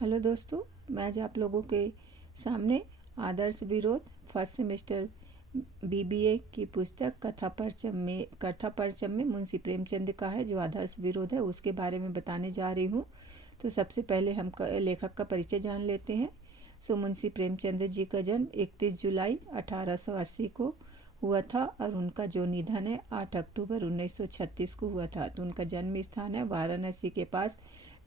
Hello दोस्तों, मैं आज आप लोगों के सामने आदर्श विरोध फर्स्ट सेमेस्टर बीबीए की पुस्तक कथा परचम में मुंशी प्रेमचंद का है जो आदर्श विरोध है उसके बारे में बताने जा रही हूँ। तो सबसे पहले हम लेखक का परिचय जान लेते हैं। मुंशी प्रेमचंद जी का जन्म 31 जुलाई 1880 को हुआ था और उनका जो निधन है 8 अक्टूबर 1936 को हुआ था। तो उनका जन्म स्थान है वाराणसी के पास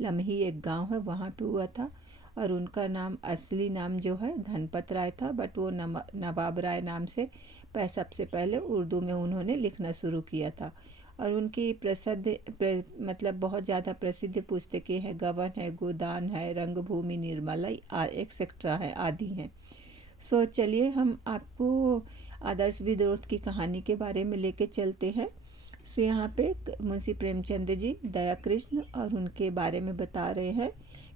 लम्ही एक गांव है, वहाँ पे हुआ था। और उनका नाम असली नाम जो है धनपत राय था, बट वो नवाब राय नाम से सबसे पहले उर्दू में उन्होंने लिखना शुरू किया था। और उनकी मतलब बहुत ज़्यादा प्रसिद्ध पुस्तकें हैं, गबन है, गोदान है, रंगभूमि निर्मला एक्सेट्रा है आदि हैं। चलिए हम आपको आदर्श विद्रोह की कहानी के बारे में लेके चलते हैं। यहाँ पे मुंशी प्रेमचंद जी दया कृष्ण और उनके बारे में बता रहे हैं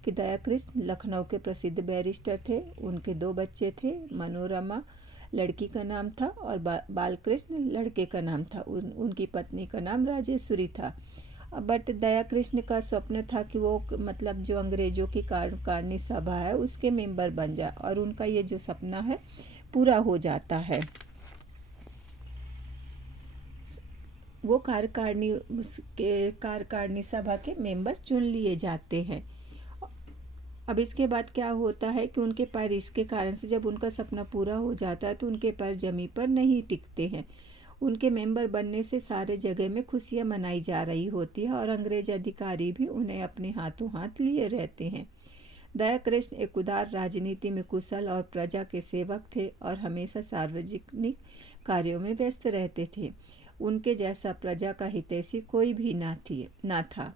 कि दया कृष्ण लखनऊ के प्रसिद्ध बैरिस्टर थे। उनके 2 बच्चे थे, मनोरमा लड़की का नाम था और बालकृष्ण लड़के का नाम था। उनकी पत्नी का नाम राजेश्वरी था। बट दया कृष्ण का स्वप्न था कि वो मतलब जो अंग्रेजों की कार्यकारिणी सभा है उसके मेंबर बन जाए, और उनका ये जो सपना है पूरा हो जाता है। वो कार्यकारिणी सभा के मेंबर चुन लिए जाते हैं। अब इसके बाद क्या होता है कि उनके पैर इसके कारण से जब उनका सपना पूरा हो जाता है तो उनके पैर जमीन पर नहीं टिकते हैं। उनके मेंबर बनने से सारे जगह में खुशियां मनाई जा रही होती है और अंग्रेज अधिकारी भी उन्हें अपने हाथों हाथ लिए रहते हैं। दया कृष्ण एक उदार राजनीति में कुशल और प्रजा के सेवक थे और हमेशा सार्वजनिक कार्यों में व्यस्त रहते थे। उनके जैसा प्रजा का हितैषी कोई भी ना था।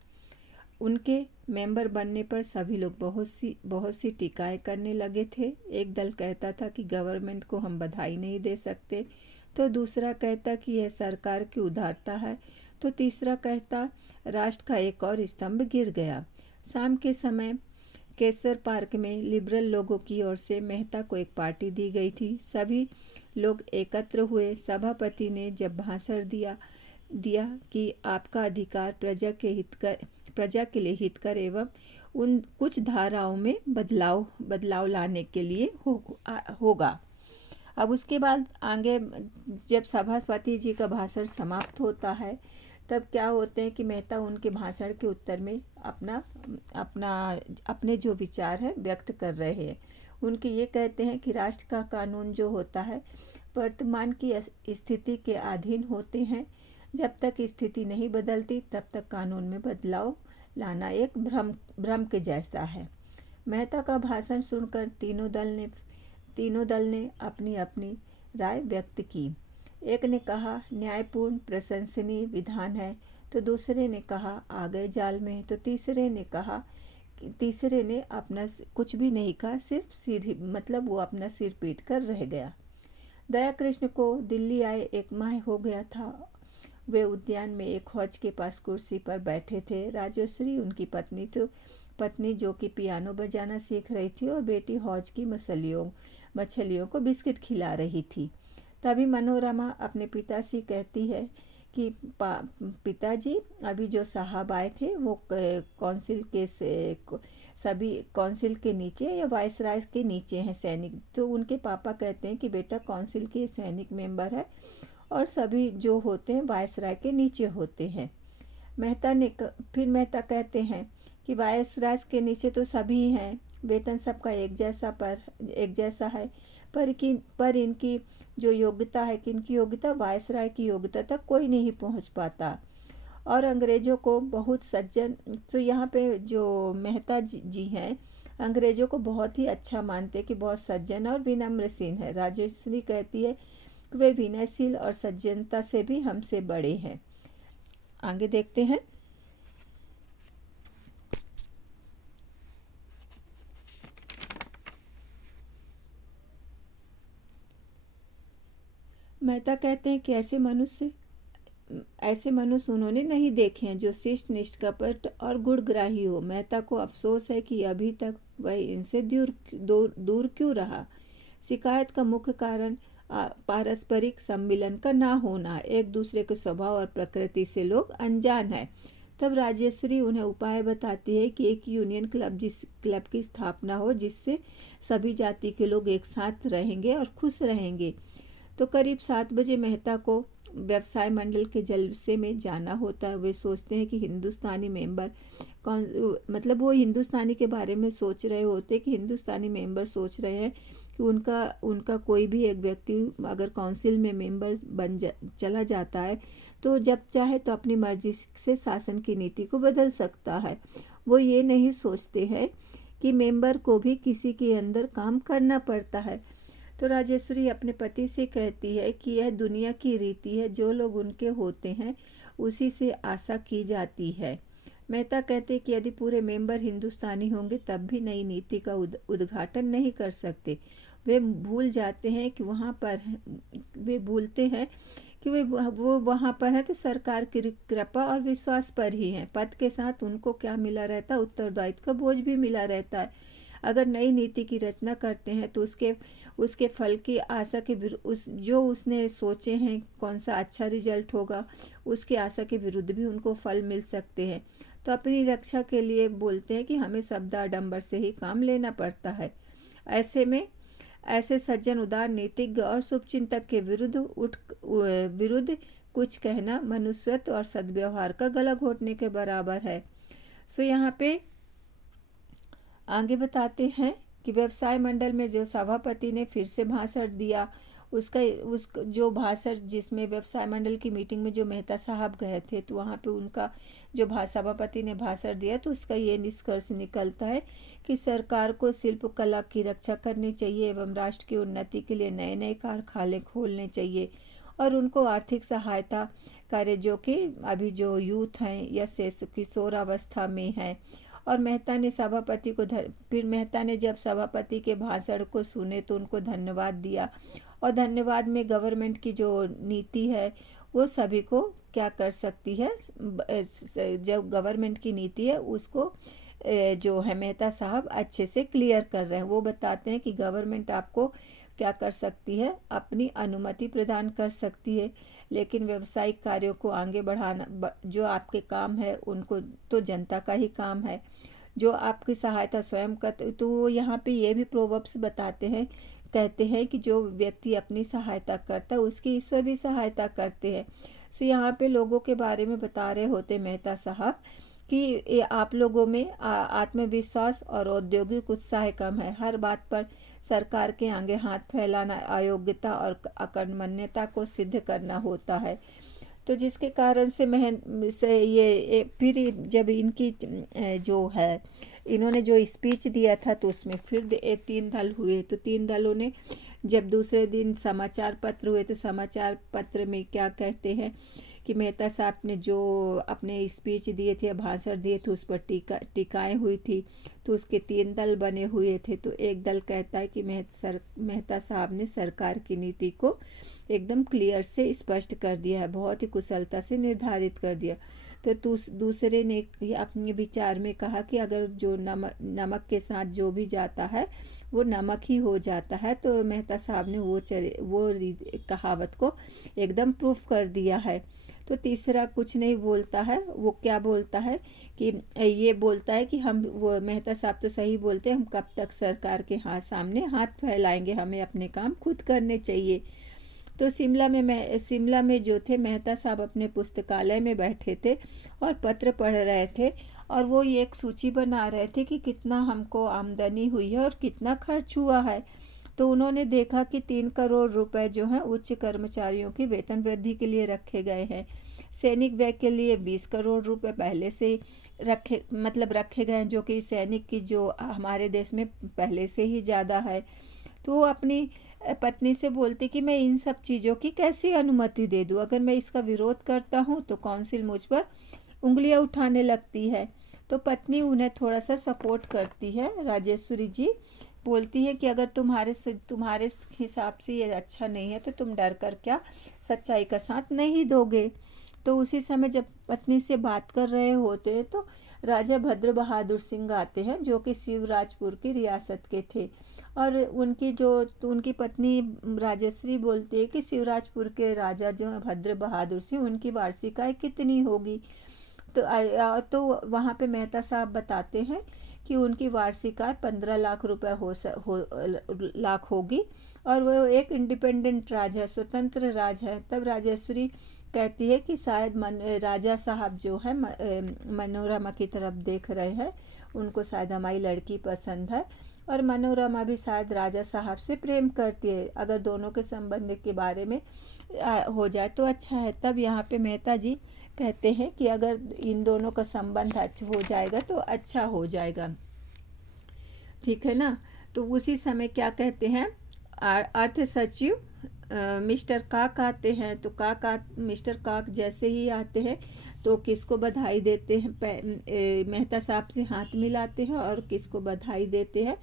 उनके मेंबर बनने पर सभी लोग बहुत सी टीकाएं करने लगे थे। एक दल कहता था कि गवर्नमेंट को हम बधाई नहीं दे सकते, तो दूसरा कहता कि यह सरकार की उदारता है, तो तीसरा कहता राष्ट्र का एक और स्तंभ गिर गया। शाम के समय केसर पार्क में लिबरल लोगों की ओर से मेहता को एक पार्टी दी गई थी। सभी लोग एकत्र हुए। सभापति ने जब भाषण दिया कि आपका अधिकार प्रजा के लिए हितकर एवं उन कुछ धाराओं में बदलाव लाने के लिए होगा। अब उसके बाद आगे जब सभापति जी का भाषण समाप्त होता है तब क्या होते हैं कि मेहता उनके भाषण के उत्तर में अपने जो विचार है व्यक्त कर रहे हैं। उनके ये कहते हैं कि राष्ट्र का कानून जो होता है वर्तमान की स्थिति के अधीन होते हैं। जब तक स्थिति नहीं बदलती तब तक कानून में बदलाव लाना एक भ्रम के जैसा है। मेहता का भाषण सुनकर तीनों दल ने अपनी अपनी राय व्यक्त की। एक ने कहा न्यायपूर्ण प्रशंसनीय विधान है, तो दूसरे ने कहा आ गए जाल में, तो तीसरे ने अपना कुछ भी नहीं कहा, सिर्फ मतलब वो अपना सिर पीट कर रह गया। दया कृष्ण को दिल्ली आए 1 माह हो गया था। वे उद्यान में एक हौज के पास कुर्सी पर बैठे थे। राजेश्वरी उनकी पत्नी जो कि पियानो बजाना सीख रही थी और बेटी हौज की मछलियों को बिस्किट खिला रही थी। तभी मनोरमा अपने पिता से कहती है कि पिताजी, अभी जो साहब आए थे वो सभी काउंसिल के नीचे या वायसराय के नीचे हैं सैनिक। तो उनके पापा कहते हैं कि बेटा काउंसिल के सैनिक मेंबर है और सभी जो होते हैं वायसराय के नीचे होते हैं। फिर मेहता कहते हैं कि वायसराय के नीचे तो सभी हैं, वेतन सबका एक जैसा है, पर इनकी जो योग्यता है कि इनकी योग्यता वायसराय की योग्यता तक कोई नहीं पहुंच पाता। और अंग्रेजों को बहुत सज्जन, तो यहाँ पे जो मेहता जी हैं अंग्रेजों को बहुत ही अच्छा मानते कि बहुत सज्जन और विनम्रशील है। राजेश्वरी कहती है कि वे विनयशील और सज्जनता से भी हमसे बड़े हैं। आगे देखते हैं। मेहता कहते हैं कि ऐसे मनुष्य उन्होंने नहीं देखे हैं जो शिष्ट, निष्कपट और गुणग्राही हो। मेहता को अफसोस है कि अभी तक वह इनसे दूर क्यों रहा। शिकायत का मुख्य कारण पारस्परिक सम्मिलन का ना होना, एक दूसरे के स्वभाव और प्रकृति से लोग अनजान है। तब राजेश्वरी उन्हें उपाय बताती है कि एक यूनियन क्लब की स्थापना हो जिससे सभी जाति के लोग एक साथ रहेंगे और खुश रहेंगे। तो करीब 7 बजे मेहता को व्यवसाय मंडल के जलसे में जाना होता है। वे सोचते हैं कि हिंदुस्तानी मेंबर मतलब वो हिंदुस्तानी के बारे में सोच रहे होते कि हिंदुस्तानी मेंबर सोच रहे हैं कि उनका कोई भी एक व्यक्ति अगर काउंसिल में मेंबर चला जाता है तो जब चाहे तो अपनी मर्जी से शासन की नीति को बदल सकता है। वो ये नहीं सोचते हैं कि मेंबर को भी किसी के अंदर काम करना पड़ता है। तो राजेश्वरी अपने पति से कहती है कि यह दुनिया की रीति है, जो लोग उनके होते हैं उसी से आशा की जाती है। मेहता कहते हैं कि यदि पूरे मेंबर हिंदुस्तानी होंगे तब भी नई नीति का उद्घाटन नहीं कर सकते। वे भूलते हैं कि वो वहाँ पर है तो सरकार की कृपा और विश्वास पर ही है। पद के साथ उनको क्या मिला रहता है, उत्तरदायित्व का बोझ भी मिला रहता है। अगर नई नीति की रचना करते हैं तो उसके फल की आशा के जो उसने सोचे हैं कौन सा अच्छा रिजल्ट होगा, उसकी आशा के विरुद्ध भी उनको फल मिल सकते हैं। तो अपनी रक्षा के लिए बोलते हैं कि हमें शब्दाडंबर से ही काम लेना पड़ता है। ऐसे सज्जन उदार नीतिज्ञ और शुभचिंतक के विरुद्ध कुछ कहना मनुष्यत्व और सद्व्यवहार का गला घोटने के बराबर है। सो यहाँ पे आगे बताते हैं कि व्यवसाय मंडल में जो सभापति ने फिर से भाषण दिया, जो भाषण जिसमें व्यवसाय मंडल की मीटिंग में जो मेहता साहब गए थे तो वहाँ पे उनका जो सभापति ने भाषण दिया तो उसका ये निष्कर्ष निकलता है कि सरकार को शिल्प कला की रक्षा करनी चाहिए एवं राष्ट्र की उन्नति के लिए नए नए कारखाने खोलने चाहिए और उनको आर्थिक सहायता करे जो कि अभी जो यूथ हैं या किशोरावस्था में है। और मेहता ने फिर मेहता ने जब सभापति के भाषण को सुने तो उनको धन्यवाद दिया और धन्यवाद में गवर्नमेंट की जो नीति है वो सभी को क्या कर सकती है, जो गवर्नमेंट की नीति है उसको जो है मेहता साहब अच्छे से क्लियर कर रहे हैं। वो बताते हैं कि गवर्नमेंट आपको क्या कर सकती है, अपनी अनुमति प्रदान कर सकती है, लेकिन व्यावसायिक कार्यों को आगे बढ़ाना जो आपके काम है उनको तो जनता का ही काम है, जो आपकी सहायता स्वयं कर। तो वो यहाँ पे ये भी प्रोवर्ब्स कहते हैं कि जो व्यक्ति अपनी सहायता करता है उसकी ईश्वर भी सहायता करते हैं। सो यहाँ पे लोगों के बारे में बता रहे होते मेहता साहब कि आप लोगों में आत्मविश्वास और औद्योगिक उत्साह कम है। हर बात पर सरकार के आगे हाथ फैलाना अयोग्यता और अकर्मण्यता को सिद्ध करना होता है। तो जिसके कारण से ये फिर जब इनकी जो है इन्होंने जो स्पीच दिया था तो उसमें फिर 3 दल हुए। तो 3 दलों ने जब दूसरे दिन समाचार पत्र हुए तो समाचार पत्र में क्या कहते हैं कि मेहता साहब ने जो अपने स्पीच दिए थे, भाषण दिए थे, उस पर टीकाएं हुई थी। तो उसके 3 दल बने हुए थे। तो एक दल कहता है कि मेहता साहब ने सरकार की नीति को एकदम क्लियर से स्पष्ट कर दिया है, बहुत ही कुशलता से निर्धारित कर दिया। तो दूसरे ने अपने विचार में कहा कि अगर जो नमक के साथ जो भी जाता है वो नमक ही हो जाता है। तो मेहता साहब ने वो कहावत को एकदम प्रूफ कर दिया है। तो तीसरा कुछ नहीं बोलता है, वो क्या बोलता है कि ये बोलता है कि वो मेहता साहब तो सही बोलते हैं, हम कब तक सरकार के सामने हाथ फैलाएंगे, हमें अपने काम खुद करने चाहिए। तो शिमला में जो थे मेहता साहब अपने पुस्तकालय में बैठे थे और पत्र पढ़ रहे थे और वो ये एक सूची बना रहे थे कि कितना हमको आमदनी हुई है और कितना खर्च हुआ है। तो उन्होंने देखा कि 3 करोड़ रुपए जो हैं उच्च कर्मचारियों की वेतन वृद्धि के लिए रखे गए हैं। सैनिक व्यय के लिए 20 करोड़ रुपए पहले से रखे गए हैं, जो कि सैनिक की जो हमारे देश में पहले से ही ज़्यादा है। तो वो अपनी पत्नी से बोलती कि मैं इन सब चीज़ों की कैसी अनुमति दे दूँ, अगर मैं इसका विरोध करता हूँ तो काउंसिल मुझ पर उंगलियां उठाने लगती है। तो पत्नी उन्हें थोड़ा सा सपोर्ट करती है। राजेश्वरी जी बोलती है कि अगर तुम्हारे हिसाब से ये अच्छा नहीं है तो तुम डर कर क्या सच्चाई का साथ नहीं दोगे। तो उसी समय जब पत्नी से बात कर रहे होते हैं तो राजा भद्र बहादुर सिंह आते हैं, जो कि शिवराजपुर की रियासत के थे। और उनकी पत्नी राजश्री बोलती है कि शिवराजपुर के राजा जो भद्र बहादुर सिंह, उनकी वार्षिक आय कितनी होगी। तो वहाँ पे मेहता साहब बताते हैं कि उनकी वार्षिक आय 15 लाख रुपए लाख होगी और वो एक इंडिपेंडेंट राज है, स्वतंत्र राज है। तब राजेश्वरी कहती है कि शायद राजा साहब जो है मनोरमा की तरफ देख रहे हैं, उनको शायद हमारी लड़की पसंद है और मनोरमा भी शायद राजा साहब से प्रेम करती है। अगर दोनों के संबंध के बारे में हो जाए तो अच्छा है। तब यहाँ पे मेहता जी कहते हैं कि अगर इन दोनों का संबंध अच्छा हो जाएगा तो अच्छा हो जाएगा, ठीक है ना। तो उसी समय क्या कहते हैं, अर्थ सचिव मिस्टर काक आते हैं। तो मिस्टर काक जैसे ही आते हैं तो किसको बधाई देते हैं, मेहता साहब से हाथ मिलाते हैं और किसको बधाई देते हैं,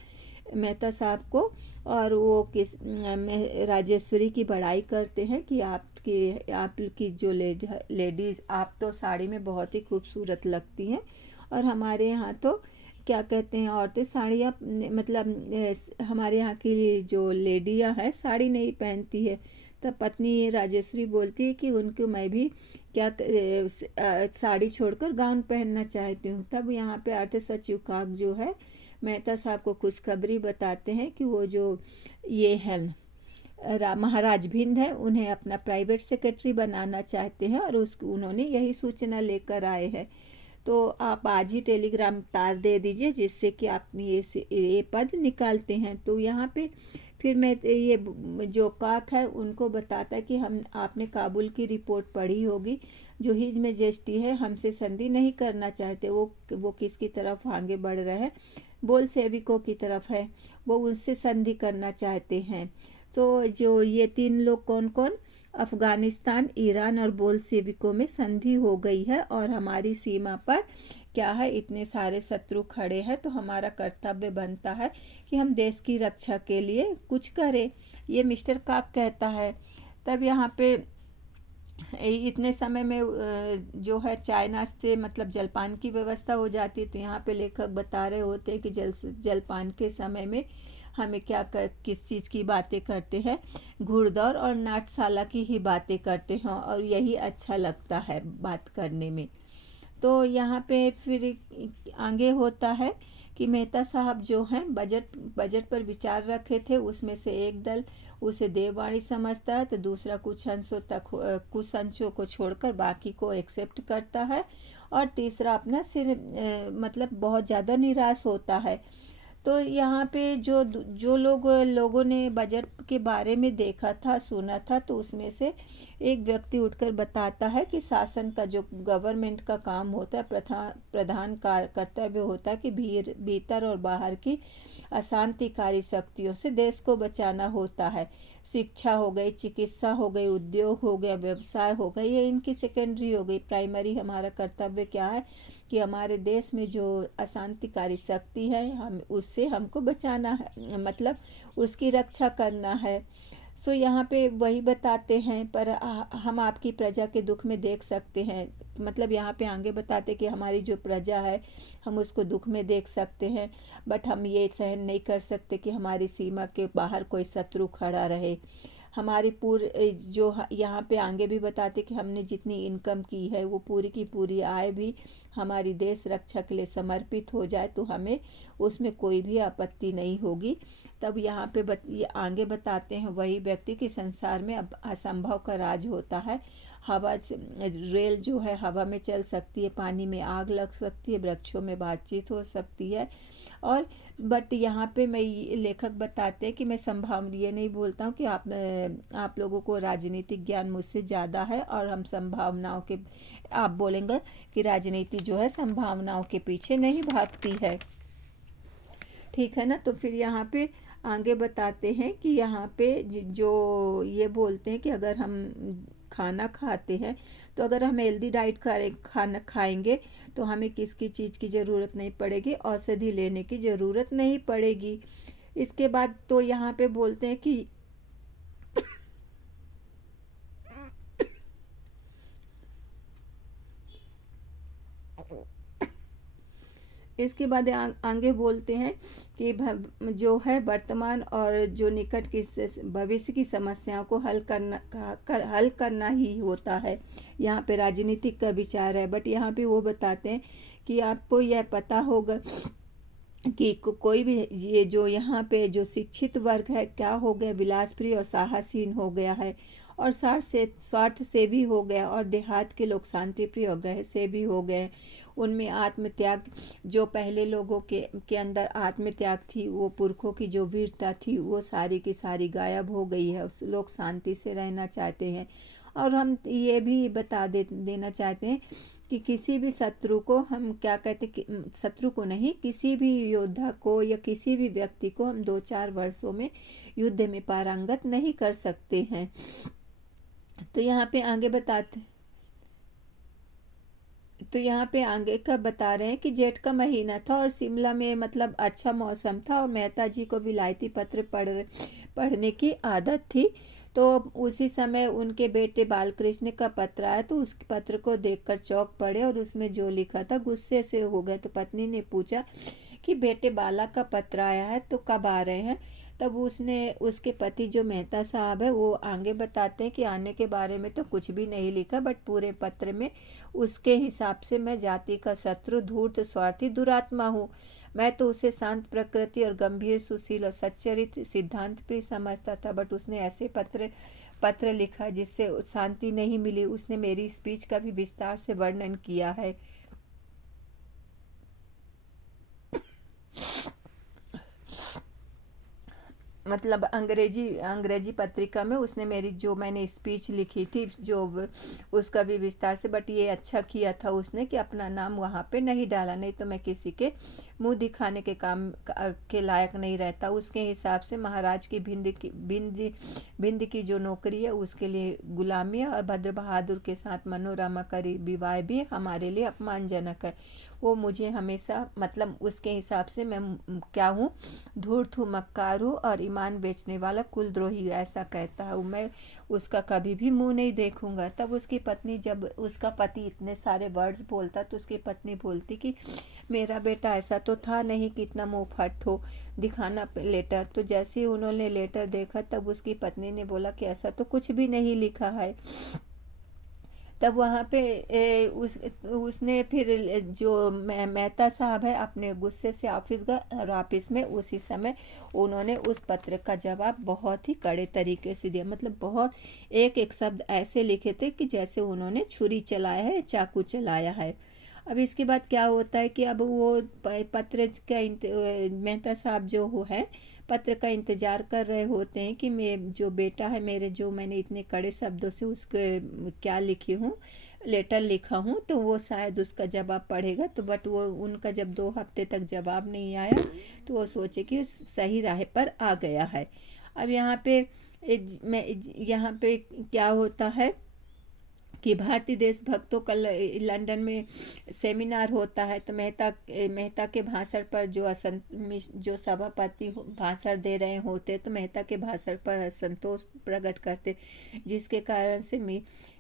मेहता साहब को। और वो राजेश्वरी की बड़ाई करते हैं कि आपकी जो लेडीज़, आप तो साड़ी में बहुत ही खूबसूरत लगती हैं और हमारे यहाँ तो क्या कहते हैं, औरतें साड़ियाँ मतलब हमारे यहाँ की जो लेडियाँ हैं साड़ी नहीं पहनती है। तब पत्नी राजेश्वरी बोलती है कि उनको मैं भी साड़ी छोड़कर गाउन पहनना चाहती हूँ। तब यहाँ पे अर्थ सचिव काक जो है मेहता साहब को खुशखबरी बताते हैं कि वो जो ये हैं महाराज भिंद है, उन्हें अपना प्राइवेट सेक्रेटरी बनाना चाहते हैं और उन्होंने यही सूचना लेकर आए हैं। तो आप आज ही टेलीग्राम तार दे दीजिए जिससे कि आप ये पद निकालते हैं। तो यहाँ पे फिर मैं ये जो काक है उनको बताता है कि आपने काबुल की रिपोर्ट पढ़ी होगी, जो हिज मेजेस्टी है हमसे संधि नहीं करना चाहते। वो किसकी तरफ आगे बढ़ रहे हैं, बोल्शेविकों की तरफ है, वो उससे संधि करना चाहते हैं। तो जो ये 3 लोग कौन कौन, अफ़गानिस्तान, ईरान और बोल्शेविकों में संधि हो गई है और हमारी सीमा पर क्या है, इतने सारे शत्रु खड़े हैं। तो हमारा कर्तव्य बनता है कि हम देश की रक्षा के लिए कुछ करें, ये मिस्टर काक कहता है। तब यहाँ पे इतने समय में जो है चाय नाश्ते मतलब जलपान की व्यवस्था हो जाती है। तो यहाँ पे लेखक बता रहे होते हैं कि जलपान के समय में हमें किस चीज़ की बातें करते हैं, घुड़दौड़ और नाट्यशाला की ही बातें करते हैं और यही अच्छा लगता है बात करने में। तो यहाँ पे फिर आगे होता है कि मेहता साहब जो हैं बजट पर विचार रखे थे। उसमें से एक दल उसे देववाणी समझता है तो दूसरा कुछ अंशों को छोड़कर बाकी को एक्सेप्ट करता है और तीसरा अपना सिर मतलब बहुत ज़्यादा निराश होता है। तो यहाँ पे जो लोगों ने बजट के बारे में देखा था, सुना था, तो उसमें से एक व्यक्ति उठकर बताता है कि शासन का जो गवर्नमेंट का काम होता है, प्रधान कर्तव्य होता है कि भीतर और बाहर की अशांतिकारी शक्तियों से देश को बचाना होता है। शिक्षा हो गई, चिकित्सा हो गई, उद्योग हो गया, व्यवसाय हो गया, ये इनकी सेकेंडरी हो गई। प्राइमरी हमारा कर्तव्य क्या है कि हमारे देश में जो अशांतिकारी शक्ति है उससे हमको बचाना है, मतलब उसकी रक्षा करना है। सो यहाँ पे वही बताते हैं, पर हम आपकी प्रजा के दुख में देख सकते हैं, मतलब यहाँ पे आगे बताते कि हमारी जो प्रजा है हम उसको दुख में देख सकते हैं, बट हम ये सहन नहीं कर सकते कि हमारी सीमा के बाहर कोई शत्रु खड़ा रहे। हमारी जो यहाँ पे आगे भी बताते कि हमने जितनी इनकम की है वो पूरी की पूरी आय भी हमारी देश रक्षा के लिए समर्पित हो जाए तो हमें उसमें कोई भी आपत्ति नहीं होगी। तब यहाँ पे ये आगे बताते हैं वही व्यक्ति कि संसार में अब असंभव का राज होता है। रेल जो है हवा में चल सकती है, पानी में आग लग सकती है, वृक्षों में बातचीत हो सकती है। और बट यहाँ पे लेखक बताते हैं कि मैं ये नहीं बोलता हूँ कि आप लोगों को राजनीतिक ज्ञान मुझसे ज़्यादा है और हम संभावनाओं के, आप बोलेंगे कि राजनीति जो है संभावनाओं के पीछे नहीं भागती है, ठीक है ना। तो फिर यहाँ पे आगे बताते हैं कि यहाँ पे जो ये बोलते हैं कि अगर हम खाना खाते हैं तो अगर हम हेल्दी डाइट खाना खाएंगे तो हमें किसकी चीज़ की ज़रूरत नहीं पड़ेगी, औषधि लेने की ज़रूरत नहीं पड़ेगी। इसके बाद तो यहाँ पे बोलते हैं कि इसके बाद आगे बोलते हैं कि जो है वर्तमान और जो निकट की भविष्य की समस्याओं को हल करना ही होता है। यहाँ पे राजनीतिक का विचार है, बट यहाँ पे वो बताते हैं कि आपको यह पता होगा कि कोई भी ये जो यहाँ पे जो शिक्षित वर्ग है क्या हो गया, विलासप्रिय और साहसीन हो गया है, और स्वार्थ से भी हो गया, और देहात के लोग शांति प्रिय और ग्रह से भी हो गए। उनमें आत्मत्याग, जो पहले लोगों के अंदर आत्मत्याग थी, वो पुरखों की जो वीरता थी, वो सारी की सारी गायब हो गई है। उस लोग शांति से रहना चाहते हैं। और हम ये भी बता देना चाहते हैं कि किसी भी शत्रु को हम क्या कहते कि शत्रु को नहीं, किसी भी योद्धा को या किसी भी व्यक्ति को हम 2-4 वर्षों में युद्ध में पारंगत नहीं कर सकते हैं। तो यहाँ पे आगे का बता रहे हैं कि जेठ का महीना था और शिमला में मतलब अच्छा मौसम था, और मेहता जी को विलायती पत्र पढ़ने की आदत थी। तो उसी समय उनके बेटे बालकृष्ण का पत्र आया, तो उस पत्र को देखकर चौंक पड़े और उसमें जो लिखा था गुस्से से हो गए। तो पत्नी ने पूछा कि बेटे बाला का पत्र आया है, तो कब आ रहे हैं? तब उसके पति जो मेहता साहब है वो आगे बताते हैं कि आने के बारे में तो कुछ भी नहीं लिखा, बट पूरे पत्र में उसके हिसाब से मैं जाति का शत्रु, धूर्त, स्वार्थी, दुरात्मा हूँ। मैं तो उसे शांत प्रकृति और गंभीर, सुशील और सच्चरित्र, सिद्धांत प्रिय समझता था, बट उसने ऐसे पत्र लिखा जिससे शांति नहीं मिली। उसने मेरी स्पीच का भी विस्तार से वर्णन किया है। मतलब अंग्रेजी पत्रिका में उसने मेरी जो मैंने स्पीच लिखी थी जो उसका भी विस्तार से, बट ये अच्छा किया था उसने कि अपना नाम वहाँ पे नहीं डाला, नहीं तो मैं किसी के मुंह दिखाने के काम के लायक नहीं रहता। उसके हिसाब से महाराज की भिंड की जो नौकरी है उसके लिए गुलामी है, और भद्र बहादुर के साथ मनोरमा का विवाह भी हमारे लिए अपमानजनक है। वो मुझे हमेशा मतलब उसके हिसाब से मैं क्या हूँ, धूर्त हूँ, मक्कार हूँ और ईमान बेचने वाला कुलद्रोही, ऐसा कहता हूँ। मैं उसका कभी भी मुंह नहीं देखूंगा। तब उसकी पत्नी, जब उसका पति इतने सारे वर्ड्स बोलता तो उसकी पत्नी बोलती कि मेरा बेटा ऐसा तो था नहीं कि इतना मुँह फट हो, दिखाना लेटर। तो जैसे ही उन्होंने लेटर देखा तब उसकी पत्नी ने बोला कि ऐसा तो कुछ भी नहीं लिखा है। तब वहाँ पे उसने फिर जो मेहता साहब है अपने गुस्से से ऑफिस गए, और ऑफिस में उसी समय उन्होंने उस पत्र का जवाब बहुत ही कड़े तरीके से दिया। मतलब बहुत एक एक शब्द ऐसे लिखे थे कि जैसे उन्होंने छुरी चलाया है, चाकू चलाया है। अब इसके बाद क्या होता है कि अब वो पत्र का मेहता साहब जो हो है पत्र का इंतज़ार कर रहे होते हैं कि मैं जो बेटा है मेरे, जो मैंने इतने कड़े शब्दों से उसके क्या लिखी हूँ, लेटर लिखा हूँ, तो वो शायद उसका जवाब पढ़ेगा। तो बट वो उनका जब 2 हफ्ते तक जवाब नहीं आया तो वो सोचे कि सही राह पर आ गया है। अब यहाँ पे क्या होता है कि भारतीय देशभक्तों का लंदन में सेमिनार होता है। तो मेहता के भाषण पर जो सभापति भाषण दे रहे होते तो मेहता के भाषण पर असंतोष प्रकट करते, जिसके कारण से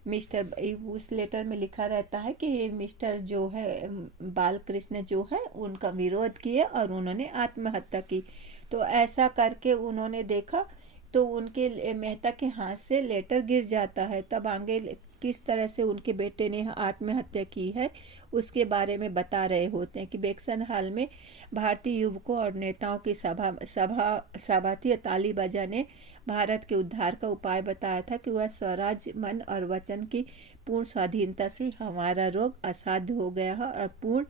मिस्टर उस लेटर में लिखा रहता है कि मिस्टर जो है बालकृष्ण जो है उनका विरोध किए और उन्होंने आत्महत्या की। तो ऐसा करके उन्होंने देखा तो उनके मेहता के हाथ से लेटर गिर जाता है। तब आगे किस तरह से उनके बेटे ने आत्महत्या की है उसके बारे में बता रहे होते हैं कि बेक्सन हॉल में भारतीय युवकों और नेताओं की सभा थी। ताली बजा ने भारत के उद्धार का उपाय बताया था कि वह स्वराज, मन और वचन की पूर्ण स्वाधीनता से हमारा रोग असाध्य हो गया है और पूर्ण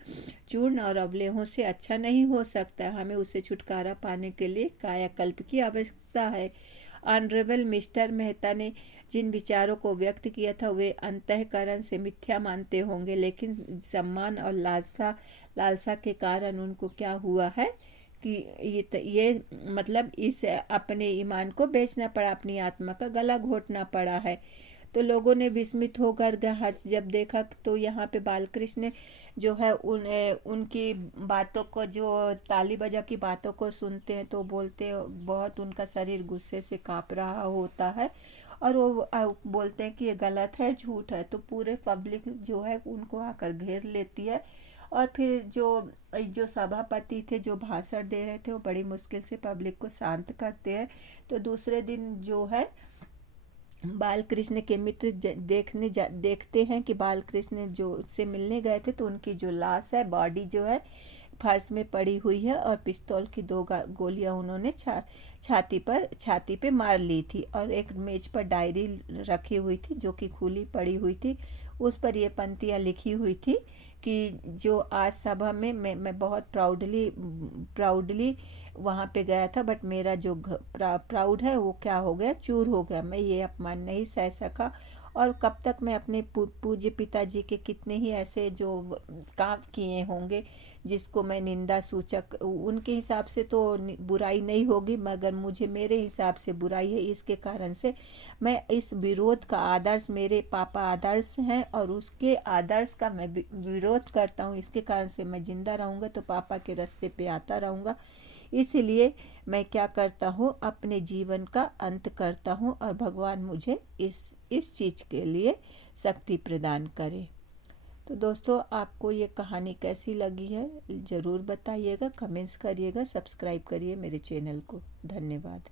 चूर्ण और अवलेहों से अच्छा नहीं हो सकता। हमें उससे छुटकारा पाने के लिए कायाकल्प की आवश्यकता है। ऑनरेबल मिस्टर मेहता ने जिन विचारों को व्यक्त किया था वे अंतःकरण से मिथ्या मानते होंगे, लेकिन सम्मान और लालसा के कारण उनको क्या हुआ है कि ये मतलब इस अपने ईमान को बेचना पड़ा, अपनी आत्मा का गला घोटना पड़ा है। तो लोगों ने विस्मित होकर जब देखा तो यहाँ पे बालकृष्ण जो है उनकी बातों को, जो ताली बजा की बातों को सुनते हैं तो बोलते बहुत उनका शरीर गुस्से से कांप रहा होता है और वो बोलते हैं कि ये गलत है, झूठ है। तो पूरे पब्लिक जो है उनको आकर घेर लेती है और फिर जो सभापति थे जो भाषण दे रहे थे वो बड़ी मुश्किल से पब्लिक को शांत करते हैं। तो दूसरे दिन जो है बाल कृष्ण के मित्र देखते हैं कि बाल कृष्ण जो से मिलने गए थे तो उनकी जो लाश है, बॉडी जो है फर्श में पड़ी हुई है और पिस्तौल की 2 गोलियां उन्होंने छाती पे मार ली थी। और एक मेज पर डायरी रखी हुई थी जो कि खुली पड़ी हुई थी। उस पर ये पंक्तियाँ लिखी हुई थी कि जो आज सभा में मैं बहुत प्राउडली वहाँ पे गया था, बट मेरा जो प्राउड है वो क्या हो गया, चूर हो गया। मैं ये अपमान नहीं सह सका और कब तक मैं अपने पूज्य पिताजी के कितने ही ऐसे जो काम किए होंगे जिसको मैं निंदा सूचक, उनके हिसाब से तो बुराई नहीं होगी मगर मुझे मेरे हिसाब से बुराई है। इसके कारण से मैं इस विरोध का आदर्श, मेरे पापा आदर्श हैं और उसके आदर्श का मैं विरोध करता हूँ। इसके कारण से मैं जिंदा रहूँगा तो पापा के रास्ते पे आता रहूँगा। इसलिए मैं क्या करता हूँ, अपने जीवन का अंत करता हूँ और भगवान मुझे इस चीज़ के लिए शक्ति प्रदान करे। तो दोस्तों, आपको ये कहानी कैसी लगी है ज़रूर बताइएगा, कमेंट्स करिएगा, सब्सक्राइब करिए मेरे चैनल को। धन्यवाद।